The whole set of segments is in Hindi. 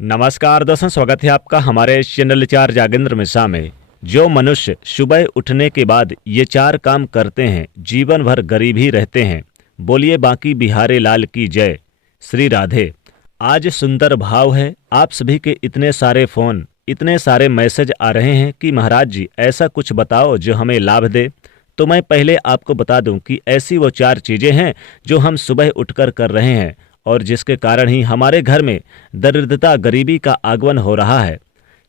नमस्कार दोस्तों, स्वागत है आपका हमारे चैनल 4 जागेंद्र मिश्रा में। जो मनुष्य सुबह उठने के बाद ये 4 काम करते हैं, जीवन भर गरीब ही रहते हैं। बोलिए बांकी बिहारी लाल की जय। श्री राधे। आज सुंदर भाव है। आप सभी के इतने सारे फ़ोन, इतने सारे मैसेज आ रहे हैं कि महाराज जी ऐसा कुछ बताओ जो हमें लाभ दे। तो मैं पहले आपको बता दूं कि ऐसी वो 4 चीज़ें हैं जो हम सुबह उठकर कर रहे हैं और जिसके कारण ही हमारे घर में दरिद्रता, गरीबी का आगमन हो रहा है।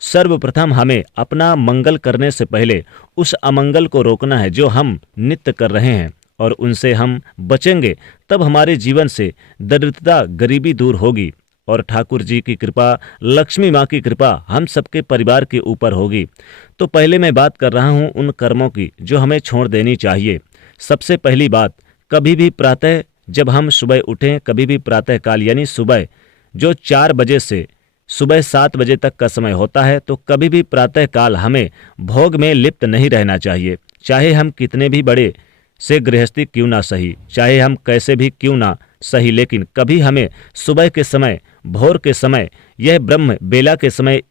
सर्वप्रथम हमें अपना मंगल करने से पहले उस अमंगल को रोकना है जो हम नित्य कर रहे हैं, और उनसे हम बचेंगे तब हमारे जीवन से दरिद्रता, गरीबी दूर होगी और ठाकुर जी की कृपा, लक्ष्मी माँ की कृपा हम सबके परिवार के ऊपर होगी। तो पहले मैं बात कर रहा हूँ उन कर्मों की जो हमें छोड़ देनी चाहिए। सबसे पहली बात, कभी भी प्रातः जब हम सुबह उठें, कभी भी प्रातःकाल यानी सुबह जो 4 बजे से सुबह 7 बजे तक का समय होता है, तो कभी भी प्रातःकाल हमें भोग में लिप्त नहीं रहना चाहिए। चाहे हम कितने भी बड़े से गृहस्थी क्यों ना सही, चाहे हम कैसे भी क्यों ना सही, लेकिन कभी हमें सुबह के समय, भोर के समय, यह ब्रह्म बेला के समय,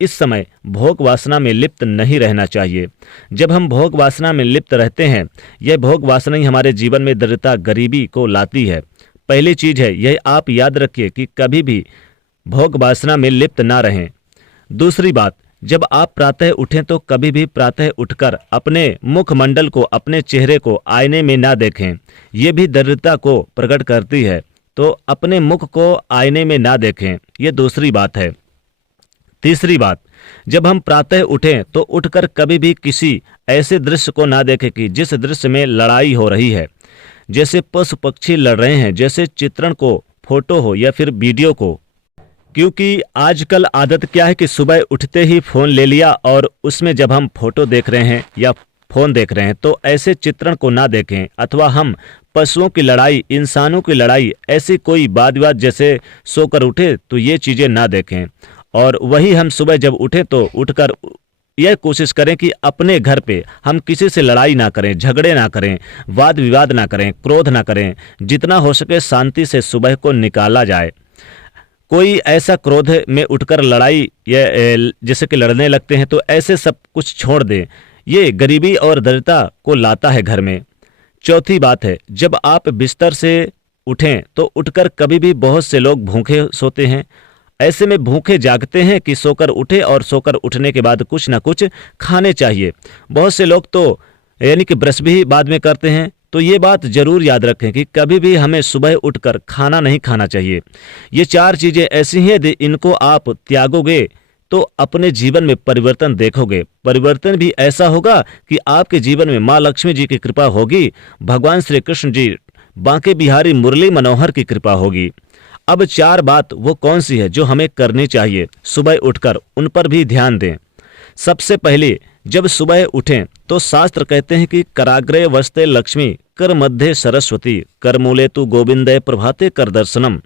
इस समय भोग वासना में लिप्त नहीं रहना चाहिए। जब हम भोग वासना में लिप्त रहते हैं, यह भोग वासना ही हमारे जीवन में दरिद्रता, गरीबी को लाती है। पहली चीज है यह, आप याद रखिए कि कभी भी भोग वासना में लिप्त ना रहें। दूसरी बात, जब आप प्रातः उठें तो कभी भी प्रातः उठकर अपने मुखमंडल को, अपने चेहरे को आईने में ना देखें। ये भी दरिद्रता को प्रकट करती है, तो अपने मुख को आईने में ना देखें। ये दूसरी बात है। तीसरी बात, जब हम प्रातः उठें तो उठकर कभी भी किसी ऐसे दृश्य को ना देखें कि जिस दृश्य में लड़ाई हो रही है, जैसे पशु पक्षी लड़ रहे हैं, जैसे चित्रण को, फोटो हो या फिर वीडियो को। क्योंकि आजकल आदत क्या है कि सुबह उठते ही फ़ोन ले लिया और उसमें जब हम फोटो देख रहे हैं या फ़ोन देख रहे हैं तो ऐसे चित्रण को ना देखें। अथवा हम पशुओं की लड़ाई, इंसानों की लड़ाई, ऐसी कोई वाद विवाद जैसे सोकर उठे तो ये चीज़ें ना देखें। और वही हम सुबह जब उठे तो उठकर यह कोशिश करें कि अपने घर पे हम किसी से लड़ाई ना करें, झगड़े ना करें, वाद विवाद ना करें, क्रोध ना करें। जितना हो सके शांति से सुबह को निकाला जाए। कोई ऐसा क्रोध में उठकर लड़ाई या जैसे कि लड़ने लगते हैं तो ऐसे सब कुछ छोड़ दें। ये गरीबी और दरिद्रता को लाता है घर में। चौथी बात है, जब आप बिस्तर से उठें तो उठकर कभी भी, बहुत से लोग भूखे सोते हैं, ऐसे में भूखे जागते हैं कि सोकर उठे और सोकर उठने के बाद कुछ ना कुछ खाने चाहिए। बहुत से लोग तो यानी कि ब्रश भी बाद में करते हैं। तो ये बात जरूर याद रखें कि कभी भी हमें सुबह उठकर खाना नहीं खाना चाहिए। ये 4 चीज़ें ऐसी हैं, इनको आप त्यागोगे तो अपने जीवन में परिवर्तन देखोगे। परिवर्तन भी ऐसा होगा कि आपके जीवन में माँ लक्ष्मी जी की कृपा होगी, भगवान श्री कृष्ण जी, बांके बिहारी मुरली मनोहर की कृपा होगी। अब 4 बात वो कौन सी है जो हमें करनी चाहिए सुबह उठकर, उन पर भी ध्यान दें। सबसे पहले, जब सुबह उठें तो शास्त्र कहते हैं कि कराग्रे वस्ते लक्ष्मी, कर मध्य सरस्वती, कर मूले तु गोविंदे, प्रभाते कर दर्शनम।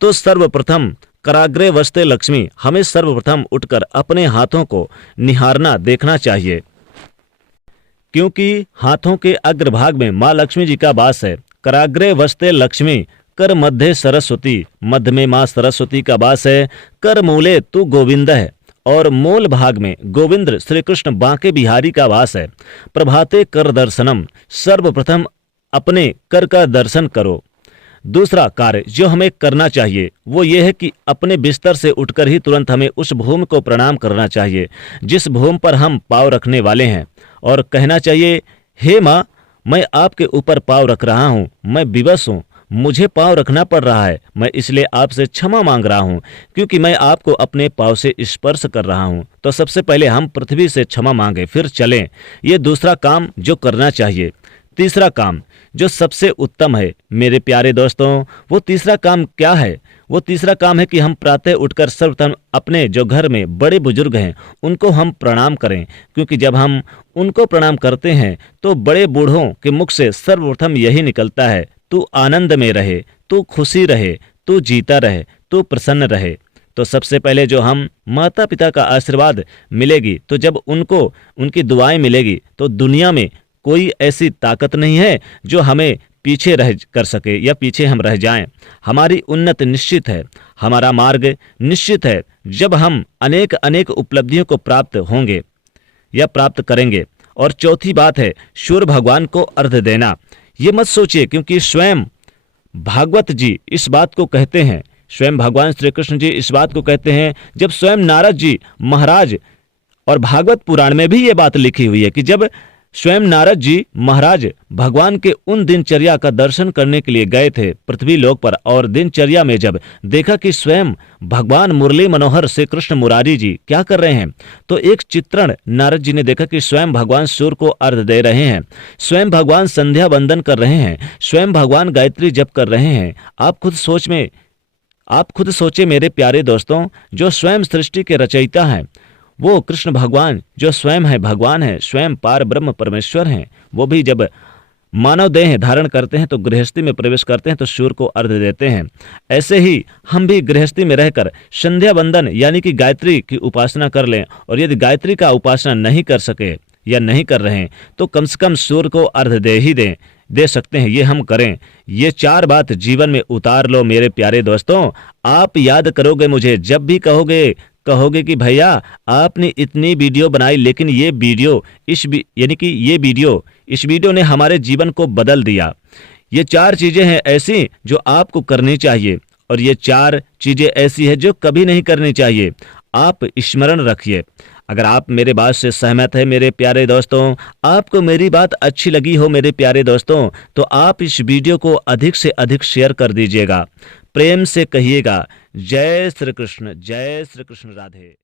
तो सर्वप्रथम कराग्रे वस्ते लक्ष्मी, हमें सर्वप्रथम उठकर अपने हाथों को निहारना, देखना चाहिए, क्योंकि हाथों के अग्रभाग में माँ लक्ष्मी जी का वास है। कराग्रे वस्ते लक्ष्मी, कर मध्य सरस्वती, मध्य में माँ सरस्वती का वास है। कर मूले तु गोविंद है, और मूल भाग में गोविंद श्री कृष्ण बांके बिहारी का वास है। प्रभाते कर दर्शनम, सर्वप्रथम अपने कर का दर्शन करो। दूसरा कार्य जो हमें करना चाहिए वो ये है कि अपने बिस्तर से उठकर ही तुरंत हमें उस भूमि को प्रणाम करना चाहिए जिस भूमि पर हम पाँव रखने वाले हैं, और कहना चाहिए, हे माँ, मैं आपके ऊपर पाँव रख रहा हूँ, मैं विवश हूँ, मुझे पाँव रखना पड़ रहा है, मैं इसलिए आपसे क्षमा मांग रहा हूँ क्योंकि मैं आपको अपने पाँव से स्पर्श कर रहा हूँ। तो सबसे पहले हम पृथ्वी से क्षमा मांगे, फिर चलें। ये दूसरा काम जो करना चाहिए। तीसरा काम जो सबसे उत्तम है मेरे प्यारे दोस्तों, वो तीसरा काम क्या है? वो तीसरा काम है कि हम प्रातः उठकर सर्वप्रथम अपने जो घर में बड़े बुजुर्ग हैं उनको हम प्रणाम करें, क्योंकि जब हम उनको प्रणाम करते हैं तो बड़े बूढ़ों के मुख से सर्वप्रथम यही निकलता है, तू आनंद में रहे, तू खुशी रहे, तू जीता रहे, तू प्रसन्न रहे। तो सबसे पहले जो हम माता पिता का आशीर्वाद मिलेगी, तो जब उनको उनकी दुआएं मिलेगी तो दुनिया में कोई ऐसी ताकत नहीं है जो हमें पीछे रह कर सके या पीछे हम रह जाएं। हमारी उन्नति निश्चित है, हमारा मार्ग निश्चित है जब हम अनेक अनेक उपलब्धियों को प्राप्त होंगे या प्राप्त करेंगे। और चौथी बात है सूर्य भगवान को अर्घ्य देना। ये मत सोचिए, क्योंकि स्वयं भागवत जी इस बात को कहते हैं, स्वयं भगवान श्री कृष्ण जी इस बात को कहते हैं, जब स्वयं नारद जी महाराज, और भागवत पुराण में भी ये बात लिखी हुई है कि जब स्वयं नारद जी महाराज भगवान के उन दिनचर्या का दर्शन करने के लिए गए थे पृथ्वी लोक पर, और दिनचर्या में जब देखा कि स्वयं भगवान मुरली मनोहर से कृष्ण मुरारी जी क्या कर रहे हैं, तो एक चित्रण नारद जी ने देखा कि स्वयं भगवान सूर्य को अर्घ्य दे रहे हैं, स्वयं भगवान संध्या वंदन कर रहे हैं, स्वयं भगवान गायत्री जप कर रहे हैं। आप खुद सोचे मेरे प्यारे दोस्तों, जो स्वयं सृष्टि के रचयिता हैं वो कृष्ण भगवान जो स्वयं है भगवान है, स्वयं पार ब्रह्म परमेश्वर हैं, वो भी जब मानव देह धारण करते हैं तो गृहस्थी में प्रवेश करते हैं तो सूर्य को अर्घ्य देते हैं। ऐसे ही हम भी गृहस्थी में रहकर संध्या वंदन यानी कि गायत्री की उपासना कर लें, और यदि गायत्री का उपासना नहीं कर सके या नहीं कर रहे हैं तो कम से कम सूर्य को अर्घ्य दे सकते हैं, ये हम करें। ये 4 बात जीवन में उतार लो मेरे प्यारे दोस्तों। आप याद करोगे मुझे जब भी कहोगे कि भैया आपने इतनी वीडियो बनाई, लेकिन ये वीडियो इस वीडियो ने हमारे जीवन को बदल दिया। ये 4 चीजें हैं ऐसी जो आपको करनी चाहिए, और ये 4 चीजें ऐसी है जो कभी नहीं करनी चाहिए। आप स्मरण रखिए। अगर आप मेरे बात से सहमत है मेरे प्यारे दोस्तों, आपको मेरी बात अच्छी लगी हो मेरे प्यारे दोस्तों, तो आप इस वीडियो को अधिक से अधिक शेयर कर दीजिएगा। प्रेम से कहिएगा जय श्री कृष्ण राधे।